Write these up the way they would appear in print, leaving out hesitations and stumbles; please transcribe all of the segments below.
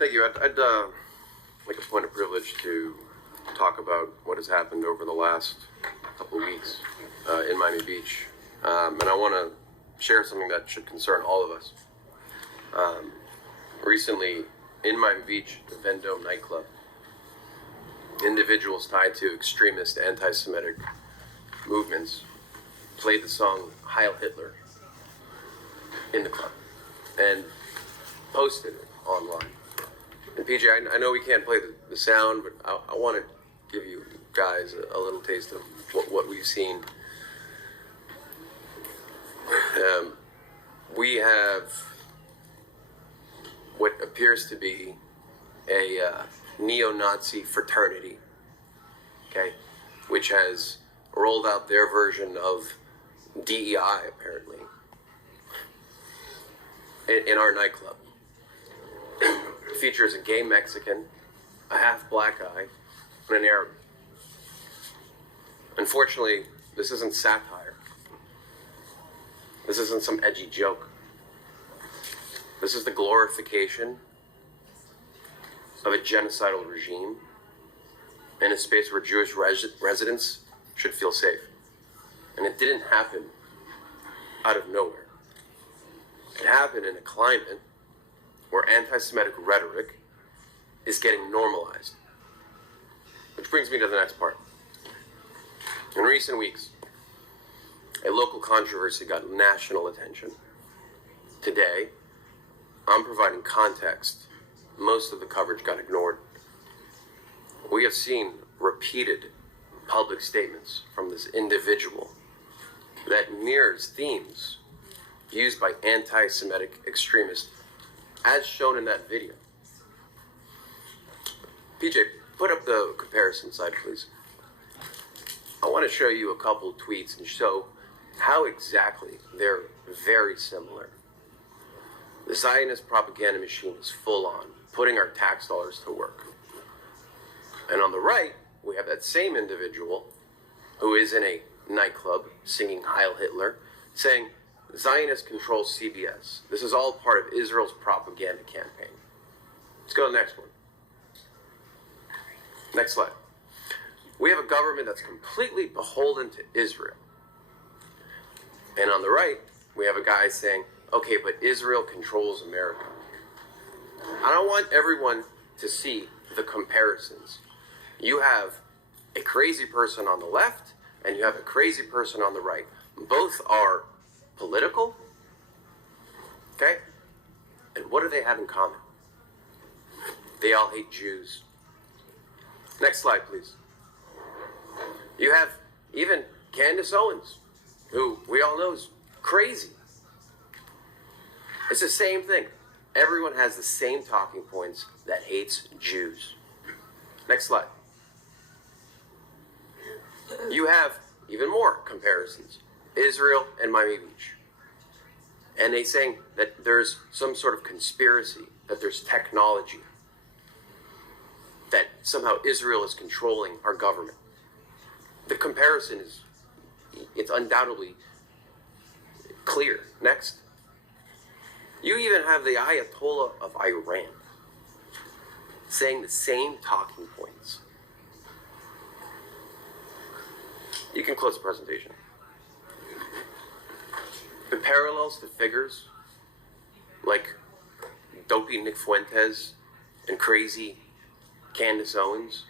Thank you. I'd like a point of privilege to talk about what has happened over the last couple of weeks in Miami Beach. And I want to share something that should concern all of us. Recently, in Miami Beach, the Vendome nightclub, individuals tied to extremist anti-Semitic movements played the song Heil Hitler in the club and posted it online. And PJ, I know we can't play the sound, but I want to give you guys a little taste of what we've seen. We have what appears to be a neo-Nazi fraternity, okay, which has rolled out their version of DEI, apparently, in our nightclub. It features a gay Mexican, a half-black guy, and an Arab. Unfortunately, this isn't satire. This isn't some edgy joke. This is the glorification of a genocidal regime in a space where Jewish residents should feel safe. And it didn't happen out of nowhere. It happened in a climate where anti-Semitic rhetoric is getting normalized. Which brings me to the next part. In recent weeks, a local controversy got national attention. Today, I'm providing context. Most of the coverage got ignored. We have seen repeated public statements from this individual that mirrors themes used by anti-Semitic extremists, as shown in that video. PJ, put up the comparison slide, please. I want to show you a couple tweets and show how exactly they're very similar. The Zionist propaganda machine is full on, putting our tax dollars to work. And on the right, we have that same individual who is in a nightclub singing Heil Hitler, saying Zionists control CBS. This is all part of Israel's propaganda campaign. Let's go to the next one. Next slide. We have a government that's completely beholden to Israel. And on the right, we have a guy saying, okay, but Israel controls America. I don't want everyone to see the comparisons. You have a crazy person on the left, and you have a crazy person on the right. Both are political, okay? And what do they have in common? They all hate Jews. Next slide, please. You have even Candace Owens, who we all know is crazy. It's the same thing. Everyone has the same talking points that hates Jews. Next slide. You have even more comparisons. Israel and Miami Beach. And they saying that there's some sort of conspiracy, that there's technology, that somehow Israel is controlling our government. The comparison it's undoubtedly clear. Next. You even have the Ayatollah of Iran saying the same talking points. You can close the presentation. The parallels to figures like dopey Nick Fuentes and crazy Candace Owens,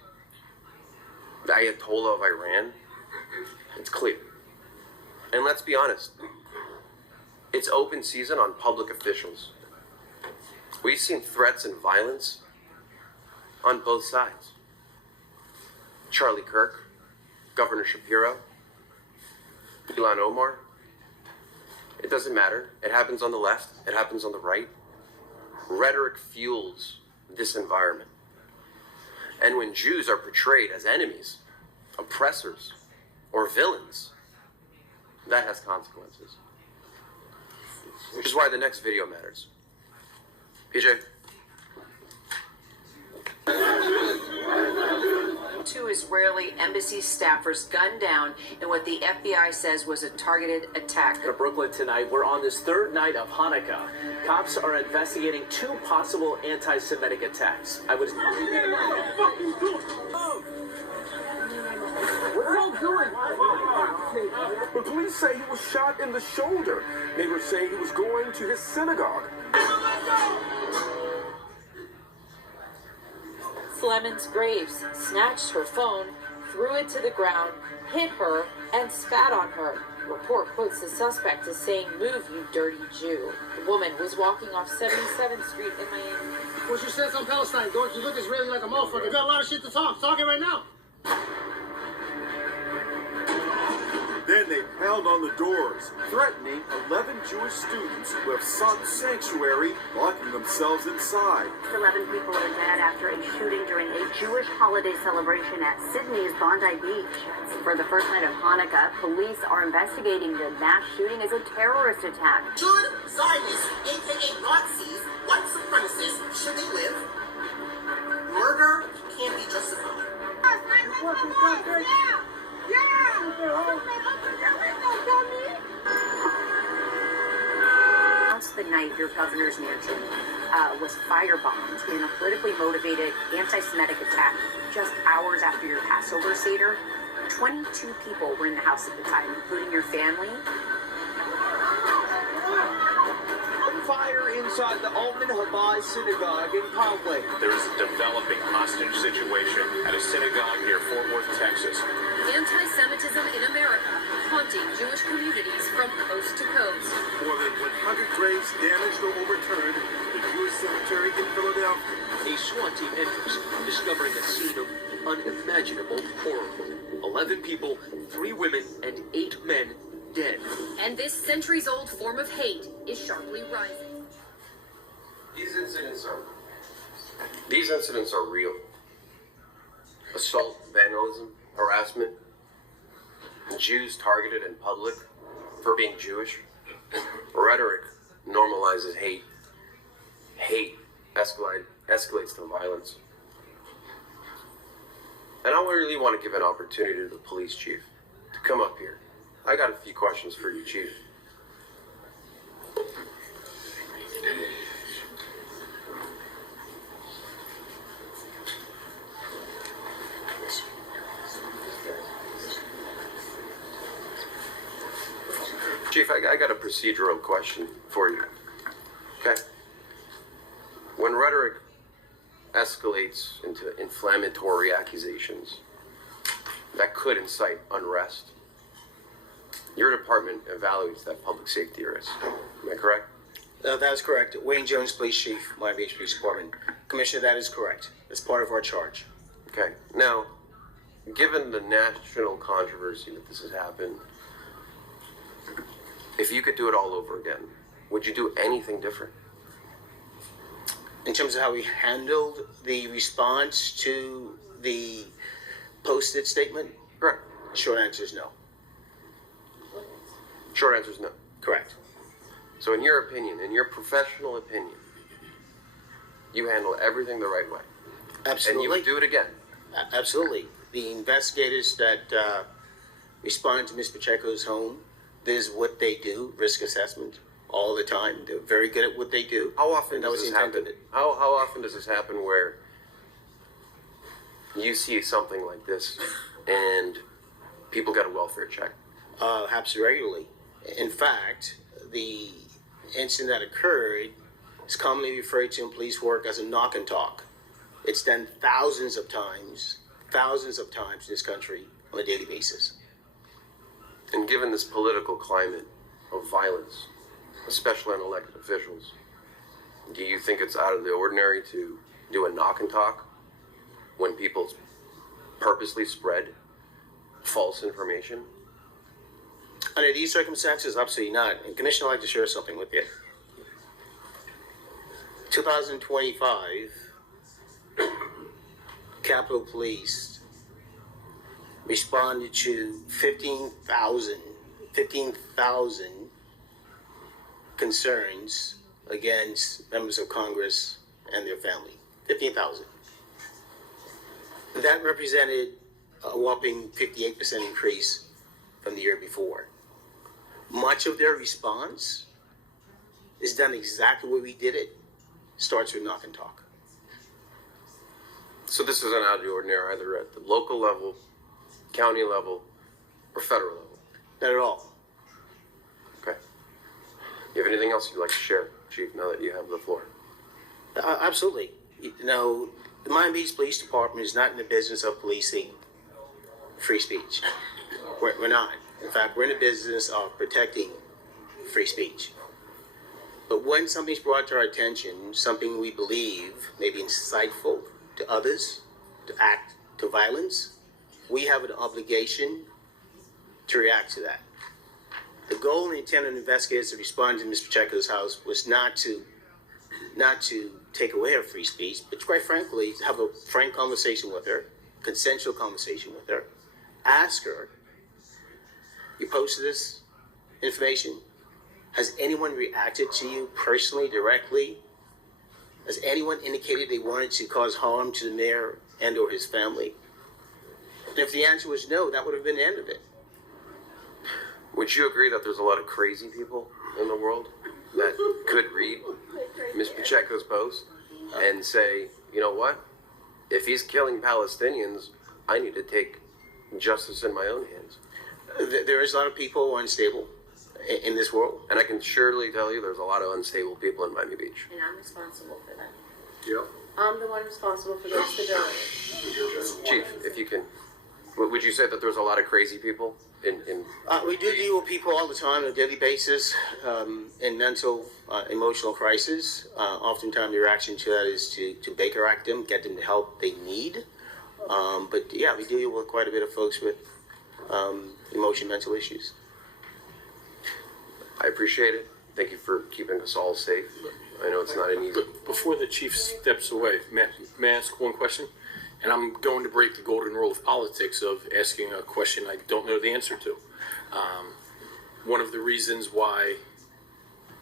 the Ayatollah of Iran, it's clear. And let's be honest, it's open season on public officials. We've seen threats and violence on both sides. Charlie Kirk, Governor Shapiro, Ilhan Omar. It doesn't matter. It happens on the left. It happens on the right. Rhetoric fuels this environment. And when Jews are portrayed as enemies, oppressors, or villains, that has consequences. Which is why the next video matters. PJ? Two Israeli embassy staffers gunned down in what the FBI says was a targeted attack. To Brooklyn tonight, we're on this third night of Hanukkah. Cops are investigating 2 possible anti-Semitic attacks. What are y'all doing? But police say he was shot in the shoulder. Neighbors say he was going to his synagogue. Clemens Graves snatched her phone, threw it to the ground, hit her, and spat on her. Report quotes the suspect as saying, "Move, you dirty Jew." The woman was walking off 77th Street in Miami. What's your stance on Palestine? Don't you look Israeli like a motherfucker? You got a lot of shit to talk. Talking right now. Then they pound on the doors, threatening 11 Jewish students who have sought sanctuary, locking themselves inside. 11 people are dead after a shooting during a Jewish holiday celebration at Sydney's Bondi Beach. For the first night of Hanukkah, police are investigating the mass shooting as a terrorist attack. Should Zionists, aka Nazis, white supremacists, should they live? Murder can't be justified. The night your governor's mansion was firebombed in a politically motivated anti-Semitic attack just hours after your Passover Seder. 22 people were in the house at the time, including your family. Fire inside the Altman Habai Synagogue in Conway. There is a developing hostage situation at a synagogue near Fort Worth, Texas. Anti-Semitism in America, haunting Jewish communities from coast to coast. More than 100 graves damaged or overturned at the Jewish cemetery in Philadelphia. A SWAT team enters, discovering a scene of unimaginable horror. 11 people, 3 women, and 8 men dead. And this centuries-old form of hate is sharply rising. These incidents are real. Assault, vandalism, harassment, Jews targeted in public for being Jewish. Rhetoric normalizes hate. Hate escalates to violence. And I really want to give an opportunity to the police chief to come up here. I got a few questions for you, Chief. Chief, I got a procedural question for you. Okay? When rhetoric escalates into inflammatory accusations that could incite unrest, your department evaluates that public safety risk. Am I correct? That's correct. Wayne Jones, Police Chief, Miami Beach Police Department. Commissioner, that is correct. It's part of our charge. Okay. Now, given the national controversy that this has happened, if you could do it all over again, would you do anything different? In terms of how we handled the response to the posted statement? Correct. Short answer is no. Short answer is no. Correct. So in your opinion, in your professional opinion, you handle everything the right way. Absolutely. And you would do it again. Absolutely. The investigators that responded to Ms. Pacheco's home, this is what they do, risk assessment, all the time. They're very good at what they do. How often That does was this the intent happen? of it. How often does this happen where you see something like this and people get a welfare check? Happens regularly. In fact, the incident that occurred is commonly referred to in police work as a knock and talk. It's done thousands of times in this country on a daily basis. And given this political climate of violence, especially on elected officials, do you think it's out of the ordinary to do a knock and talk when people purposely spread false information? Under these circumstances, absolutely not. And Commissioner, I'd like to share something with you. 2025, Capitol Police responded to 15,000 concerns against members of Congress and their family. 15,000. That represented a whopping 58% increase from the year before. Much of their response is done exactly the way we did it, starts with knock and talk. So this isn't out of the ordinary either at the local level, county level, or federal level? Not at all. Okay. You have anything else you'd like to share, Chief, now that you have the floor? Absolutely. You know, the Miami Beach Police Department is not in the business of policing free speech. We're not. In fact, we're in the business of protecting free speech. But when something's brought to our attention, something we believe may be insightful to others, to act to violence, we have an obligation to react to that. The goal and intent of investigators to respond to Ms. Pacheco's house was not to take away her free speech, but quite frankly, to have a frank conversation with her, consensual conversation with her, ask her, you posted this information? Has anyone reacted to you personally, directly? Has anyone indicated they wanted to cause harm to the mayor and or his family? And if the answer was no, that would have been the end of it. Would you agree that there's a lot of crazy people in the world that could read Ms. Pacheco's post and say, you know what? If he's killing Palestinians, I need to take justice in my own hands. There is a lot of people unstable in this world. And I can surely tell you there's a lot of unstable people in Miami Beach. And I'm responsible for that. Yep. I'm the one responsible for their stability. Chief, if you can, would you say that there's a lot of crazy people in We do deal with people all the time on a daily basis in mental, emotional crisis. Oftentimes, the reaction to that is to Baker Act them, get them the help they need. But yeah, we deal with quite a bit of folks with mental issues. I appreciate it. Thank you for keeping us all safe. I know it's not an easy. Before the chief steps away, may I ask one question? And I'm going to break the golden rule of politics of asking a question I don't know the answer to. One of the reasons why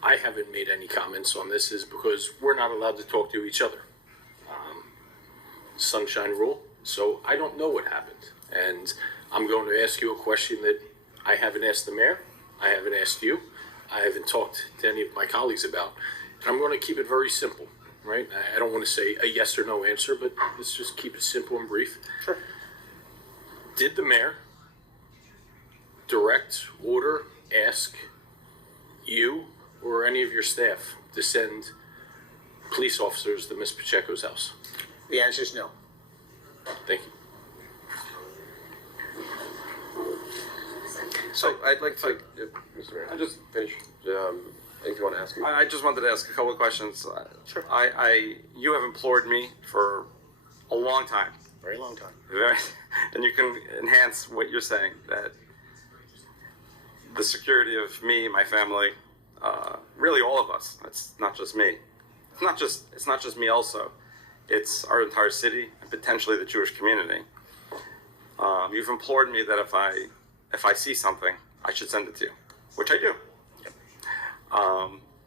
I haven't made any comments on this is because we're not allowed to talk to each other. Sunshine rule. So I don't know what happened. And I'm going to ask you a question that I haven't asked the mayor. I haven't asked you. I haven't talked to any of my colleagues about. And I'm going to keep it very simple, right? I don't want to say a yes or no answer, but let's just keep it simple and brief. Sure. Did the mayor direct, order, ask you or any of your staff to send police officers to Ms. Pacheco's house? The answer is no. Thank you. So I'd like to, Mr. Mayor, I just finished. If you want to ask me, I just wanted to ask a couple of questions. Sure. You have implored me for a long time. Very long time. And you can enhance what you're saying, that the security of me, my family, really all of us. It's not just me. It's not just me also. It's our entire city and potentially the Jewish community. You've implored me that if I see something, I should send it to you, which I do.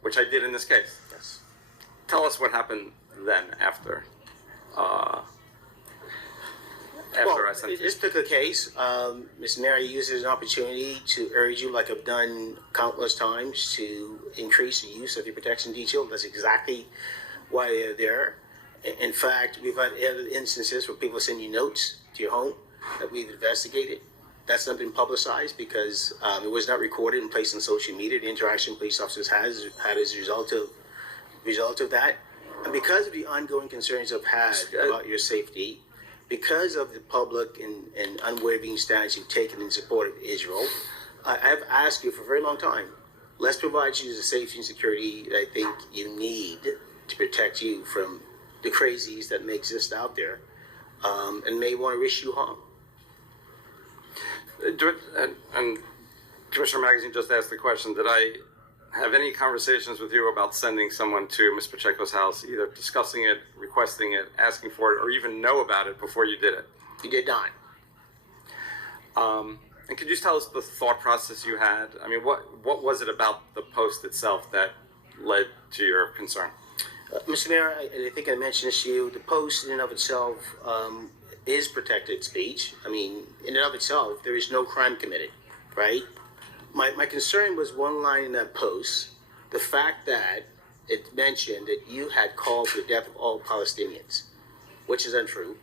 Which I did in this case. Yes. Tell us what happened then after. I sent it. In this particular case, Mr. Mayor uses an opportunity to urge you, like I've done countless times, to increase the use of your protection detail. That's exactly why they're there. In fact, we've had other instances where people send you notes to your home that we've investigated. That's not been publicized because it was not recorded and placed on social media. The interaction police officers had as a result of that. And because of the ongoing concerns I've had about your safety, because of the public and unwavering stance you've taken in support of Israel, I've asked you for a very long time, let's provide you the safety and security that I think you need to protect you from the crazies that may exist out there and may want to wish you harm. And Commissioner Magazine just asked the question, did I have any conversations with you about sending someone to Ms. Pacheco's house, either discussing it, requesting it, asking for it, or even know about it before you did it? You did not. And could you tell us the thought process you had? I mean, what was it about the post itself that led to your concern? Mr. Mayor, I think I mentioned this to you. The post in and of itself is protected speech. I mean, in and of itself, there is no crime committed, right? My concern was one line in that post the fact that it mentioned that you had called for the death of all Palestinians, which is untrue.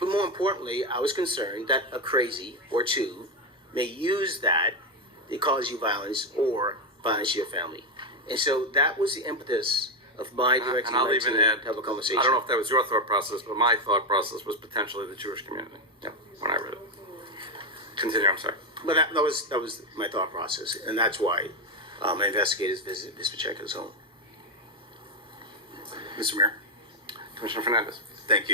But more importantly, I was concerned that a crazy or two may use that to cause you violence or violence to your family. And so that was the impetus of my directing And I'll my even team add, to have a conversation. I don't know if that was your thought process, but my thought process was potentially the Jewish community. Yeah, when I read it. Continue. I'm sorry. But that was my thought process, and that's why my investigators visited Mr. Pacheco's home. Mr. Mayor. Commissioner Fernandez. Thank you.